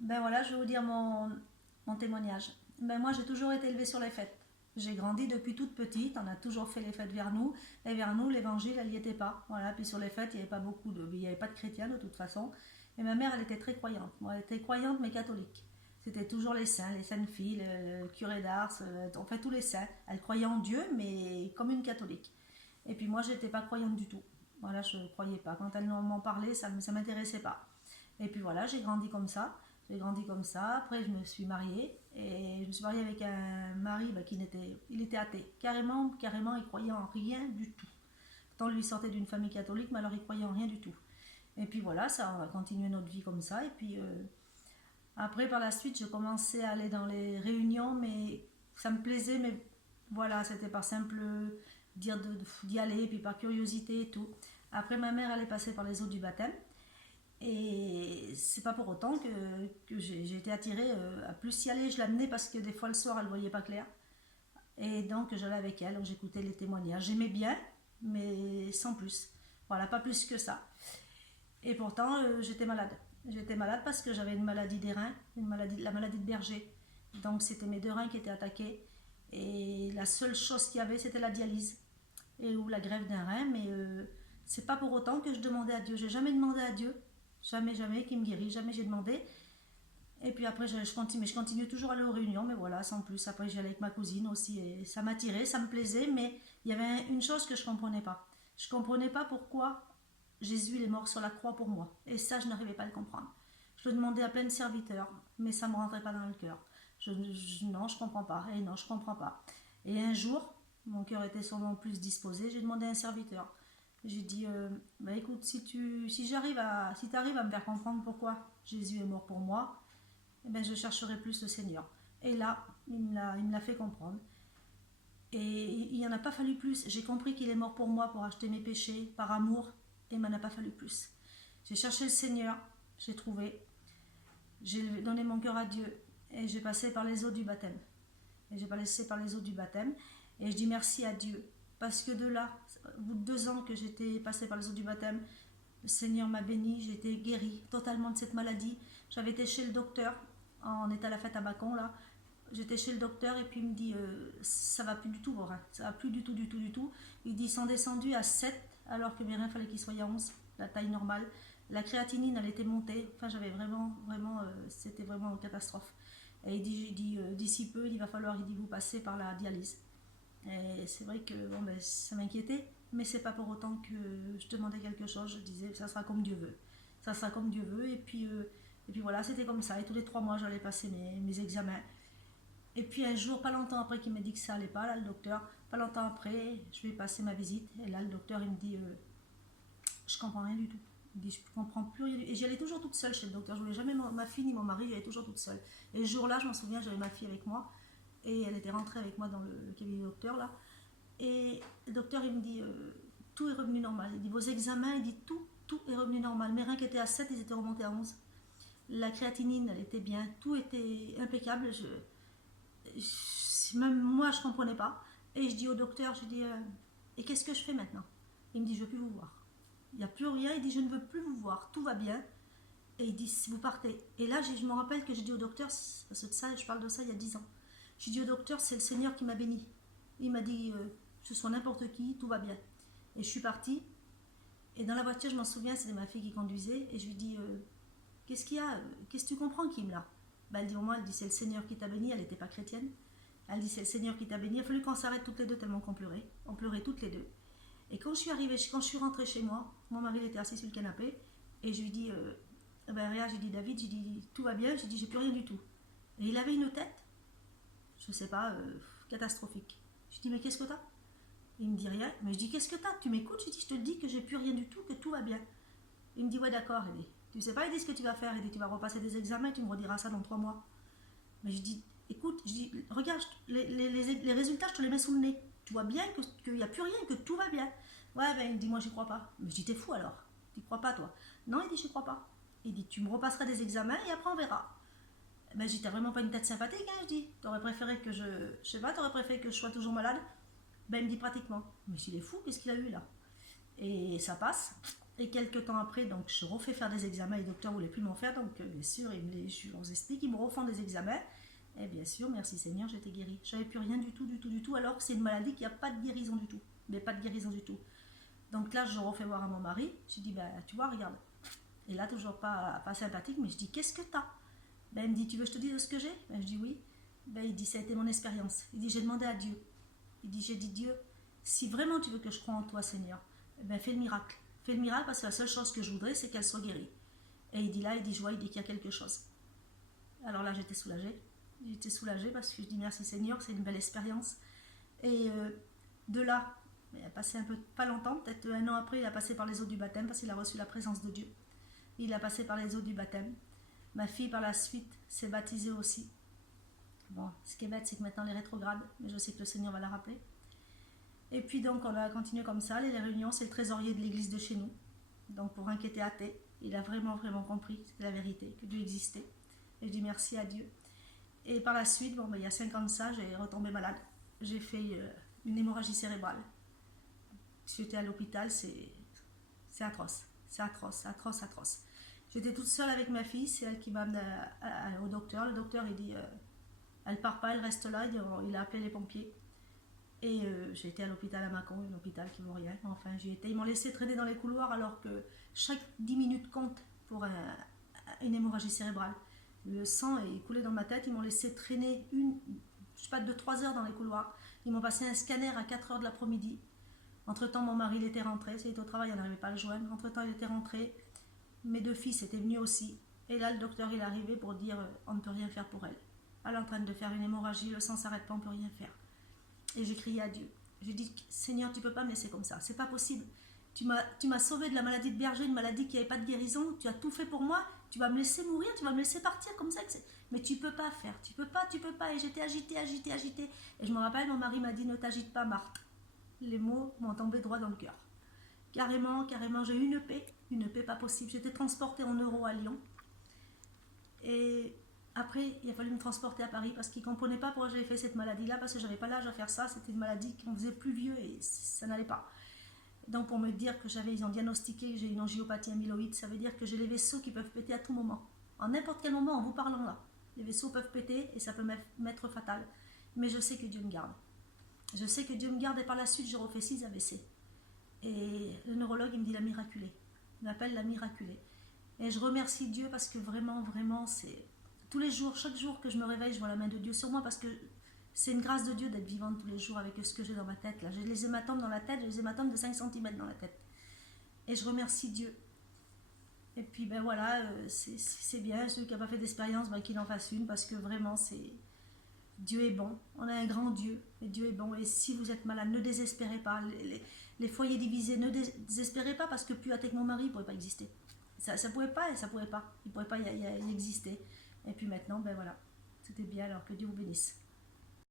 Ben voilà, je vais vous dire mon témoignage. Ben moi, j'ai toujours été élevée sur les fêtes. J'ai grandi depuis toute petite, on a toujours fait les fêtes vers nous, et vers nous, l'évangile, elle n'y était pas. Voilà, puis sur les fêtes, il n'y avait pas il n'y avait pas de chrétiens de toute façon. Et ma mère, elle était très croyante. Moi, elle était croyante, mais catholique. C'était toujours les saints, les saintes filles, le curé d'Ars, en fait tous les saints. Elle croyait en Dieu, mais comme une catholique. Et puis moi, je n'étais pas croyante du tout. Voilà, je ne croyais pas. Quand elle m'en parlait, ça ne m'intéressait pas. Et puis voilà, j'ai grandi comme ça. J'ai grandi comme ça. Après, je me suis mariée. Et je me suis mariée avec un mari il était athée. Carrément, carrément, il croyait en rien du tout. Pourtant, lui sortait d'une famille catholique, mais alors il croyait en rien du tout. Et puis voilà, ça, on a continué notre vie comme ça. Et puis après, par la suite, je commençais à aller dans les réunions, mais ça me plaisait, mais voilà, c'était par simple d'y aller, puis par curiosité et tout. Après, ma mère, elle est passée par les eaux du baptême. Et c'est pas pour autant que j'ai été attirée à plus y aller. Je l'amenais parce que des fois le soir elle voyait pas clair. Et donc j'allais avec elle, donc j'écoutais les témoignages. J'aimais bien, mais sans plus. Voilà, pas plus que ça. Et pourtant j'étais malade. J'étais malade parce que j'avais une maladie des reins, la maladie de Berger. Donc c'était mes deux reins qui étaient attaqués. Et la seule chose qu'il y avait c'était la dialyse. Et ou la greffe d'un rein, mais c'est pas pour autant que je demandais à Dieu. J'ai jamais demandé à Dieu. Jamais, jamais qu'il me guérit, jamais j'ai demandé. Et puis après, je continue toujours à aller aux réunions, mais voilà, sans plus. Après, j'y allais avec ma cousine aussi, et ça m'attirait, ça me plaisait, mais il y avait une chose que je comprenais pas. Je comprenais pas pourquoi Jésus il est mort sur la croix pour moi. Et ça, je n'arrivais pas à le comprendre. Je le demandais à plein de serviteurs, mais ça ne me rentrait pas dans le cœur. Non, je comprends pas. Et non, je comprends pas. Et un jour, mon cœur était sûrement plus disposé, j'ai demandé à un serviteur. J'ai dit, bah écoute, si tu arrives à me faire comprendre pourquoi Jésus est mort pour moi, eh ben je chercherai plus le Seigneur. Et là, il me l'a fait comprendre. Et il n'y en a pas fallu plus. J'ai compris qu'il est mort pour moi, pour acheter mes péchés, par amour, et il m'en a pas fallu plus. J'ai cherché le Seigneur, j'ai trouvé, j'ai donné mon cœur à Dieu, et j'ai passé par les eaux du baptême. Et j'ai passé par les eaux du baptême, et je dis merci à Dieu. Parce que de là, au bout de 2 ans que j'étais passée par les eaux du baptême, le Seigneur m'a béni, j'ai été guérie totalement de cette maladie. J'avais été chez le docteur, on était à la fête à Bacon là. J'étais chez le docteur et puis il me dit ça va plus du tout vos reins, ça va plus du tout, du tout, du tout. Il dit ils sont descendus à 7 alors que mes reins fallait qu'ils soient à 11, la taille normale. La créatinine elle était montée, enfin j'avais vraiment, vraiment, c'était vraiment une catastrophe. Et il dit d'ici peu il va falloir, il dit vous passer par la dialyse. Et c'est vrai que bon, ben, ça m'inquiétait, mais c'est pas pour autant que je demandais quelque chose. Je disais, ça sera comme Dieu veut. Ça sera comme Dieu veut. Et puis voilà, c'était comme ça. Et tous les 3 mois, j'allais passer mes examens. Et puis un jour, pas longtemps après qu'il m'a dit que ça allait pas, là, le docteur, pas longtemps après, je vais passer ma visite. Et là, le docteur, il me dit, je comprends rien du tout. Il dit, je comprends plus rien. Et j'y allais toujours toute seule chez le docteur. Je voulais jamais ma fille ni mon mari, j'y allais toujours toute seule. Et le jour-là, je m'en souviens, j'avais ma fille avec moi. Et elle était rentrée avec moi dans le cabinet du docteur, là. Et le docteur, il me dit, tout est revenu normal. Il dit, vos examens, il dit, tout est revenu normal. Mes reins qui étaient à 7 ils étaient remontés à 11. La créatinine, elle était bien. Tout était impeccable. Même moi, je ne comprenais pas. Et je dis au docteur, je dis, et qu'est-ce que je fais maintenant? Il me dit, je ne veux plus vous voir. Il n'y a plus rien. Il dit, je ne veux plus vous voir. Tout va bien. Et il dit, si vous partez. Et là, je me rappelle que j'ai dit au docteur, parce que ça, je parle de ça il y a 10 ans. J'ai dit au docteur, c'est le Seigneur qui m'a béni. Il m'a dit, ce soit n'importe qui, tout va bien. Et je suis partie. Et dans la voiture, je m'en souviens, c'était ma fille qui conduisait. Et je lui dis, qu'est-ce qu'il y a? Qu'est-ce que tu comprends, Kim, là? Elle dit au moins, elle dit, c'est le Seigneur qui t'a béni. Elle n'était pas chrétienne. Elle dit, c'est le Seigneur qui t'a béni. Il a fallu qu'on s'arrête toutes les deux tellement qu'on pleurait. On pleurait toutes les deux. Et quand je suis rentrée chez moi, mon mari était assis sur le canapé. Et je lui dis, ben rien, j'ai dit, David, j'ai dit, tout va bien. J'ai dit, j'ai plus rien du tout. Et il avait une tête, je sais pas, catastrophique. Je dis, mais qu'est-ce que t'as? Il me dit rien. Mais je dis, qu'est-ce que t'as? Tu m'écoutes? Je dis, je te dis que j'ai plus rien du tout, que tout va bien. Il me dit, ouais, d'accord. Il dit, tu sais pas, il dit ce que tu vas faire. Il dit, tu vas repasser des examens, tu me rediras ça dans 3 mois. Mais je dis, écoute, je dis, regarde, les résultats, je te les mets sous le nez. Tu vois bien qu'il n'y a plus rien, que tout va bien. Ouais, ben, il me dit, moi, j'y crois pas. Mais je dis, t'es fou alors. Tu crois pas, toi? Non, il dit, j'y crois pas. Il dit, tu me repasseras des examens et après, on verra. Ben, je dis, t'as vraiment pas une tête sympathique, hein, je dis. T'aurais préféré que je sais pas, t'aurais préféré que je sois toujours malade? Ben, il me dit pratiquement. Mais s'il est fou, qu'est-ce qu'il a eu là? Et ça passe. Et quelques temps après, donc je refais faire des examens, les docteurs ne voulaient plus m'en faire, donc bien sûr, je leur explique, ils me refont des examens. Et bien sûr, merci Seigneur, j'étais guérie. Je n'avais plus rien du tout, alors que c'est une maladie qui n'a pas de guérison du tout. Mais pas de guérison du tout. Donc là, je refais voir à mon mari, je dis, ben, tu vois, regarde. Et là, toujours pas sympathique, mais je dis, qu'est-ce que t'as? Ben, il me dit, tu veux que je te dise ce que j'ai? Ben, je dis oui. Ben, il dit, ça a été mon expérience. Il dit, j'ai demandé à Dieu. Il dit, j'ai dit, Dieu, si vraiment tu veux que je croie en toi, Seigneur, ben, fais le miracle. Fais le miracle parce que la seule chose que je voudrais, c'est qu'elle soit guérie. Et il dit là, je vois, il dit qu'il y a quelque chose. Alors là, j'étais soulagée. J'étais soulagée parce que je dis merci Seigneur, c'est une belle expérience. Et de là, il a passé un peu, pas longtemps, peut-être 1 an après, il a passé par les eaux du baptême parce qu'il a reçu la présence de Dieu. Il a passé par les eaux du baptême. Ma fille, par la suite, s'est baptisée aussi. Bon, ce qui est bête, c'est que maintenant elle est rétrograde, mais je sais que le Seigneur va la rappeler. Et puis donc, on a continué comme ça. Les réunions, c'est le trésorier de l'église de chez nous. Donc, pour un qui était athée, il a vraiment compris la vérité, que Dieu existait. Et je dis merci à Dieu. Et par la suite, bon, il y a 5 ans de ça, j'ai retombé malade. J'ai fait une hémorragie cérébrale. J'étais à l'hôpital, c'est atroce. C'est atroce, atroce, atroce. J'étais toute seule avec ma fille, c'est elle qui m'a amenée au docteur. Le docteur, il dit, elle part pas, elle reste là. Il a appelé les pompiers. Et j'ai été à l'hôpital à Mâcon, un hôpital qui ne vaut rien. Enfin, j'y étais. Ils m'ont laissé traîner dans les couloirs alors que chaque 10 minutes compte pour une hémorragie cérébrale. Le sang est coulé dans ma tête. Ils m'ont laissé traîner je sais pas, 2-3 heures dans les couloirs. Ils m'ont passé un scanner à 4 heures de l'après-midi. Entre-temps, mon mari il était rentré. Il était au travail, on n'arrivait pas à le joindre. Entre-temps, il était rentré. Mes 2 fils étaient venus aussi. Et là, le docteur il est arrivé pour dire on ne peut rien faire pour elle. Elle est en train de faire une hémorragie, le sang s'arrête pas, on ne peut rien faire. Et j'ai crié à Dieu. J'ai dit, Seigneur, tu ne peux pas me laisser comme ça. C'est pas possible. Tu m'as sauvé de la maladie de Berger, une maladie qui n'avait pas de guérison. Tu as tout fait pour moi. Tu vas me laisser mourir, tu vas me laisser partir comme ça. Mais tu ne peux pas faire. Tu peux pas. Et j'étais agitée. Et je me rappelle, mon mari m'a dit, ne t'agite pas, Marthe. Les mots m'ont tombé droit dans le cœur. Carrément, j'ai eu une paix pas possible. J'étais transportée en Euro à Lyon. Et après, il a fallu me transporter à Paris parce qu'ils ne comprenaient pas pourquoi j'avais fait cette maladie-là, parce que je n'avais pas l'âge à faire ça. C'était une maladie qui me faisait plus vieux et ça n'allait pas. Donc, pour me dire que ils ont diagnostiqué que j'ai une angiopathie amyloïde, ça veut dire que j'ai les vaisseaux qui peuvent péter à tout moment. En n'importe quel moment, en vous parlant là. Les vaisseaux peuvent péter et ça peut m'être fatal. Mais je sais que Dieu me garde. Je sais que Dieu me garde et par la suite, je refais 6 AVC. Et le neurologue, il me dit la miraculée. Il m'appelle la miraculée. Et je remercie Dieu parce que vraiment, c'est... Tous les jours, chaque jour que je me réveille, je vois la main de Dieu sur moi parce que c'est une grâce de Dieu d'être vivante tous les jours avec ce que j'ai dans ma tête. Là. J'ai les hématomes dans la tête, j'ai les hématomes de 5 cm dans la tête. Et je remercie Dieu. Et puis ben voilà, c'est bien, celui qui n'a pas fait d'expérience, ben, qu'il en fasse une parce que vraiment, Dieu est bon. On a un grand Dieu et Dieu est bon. Et si vous êtes malade, ne désespérez pas. Les foyers divisés, ne désespérez pas parce que plus avec mon mari, il ne pourrait pas exister. Ça ne pouvait pas. Il ne pourrait pas y exister. Et puis maintenant, ben voilà, c'était bien, alors que Dieu vous bénisse.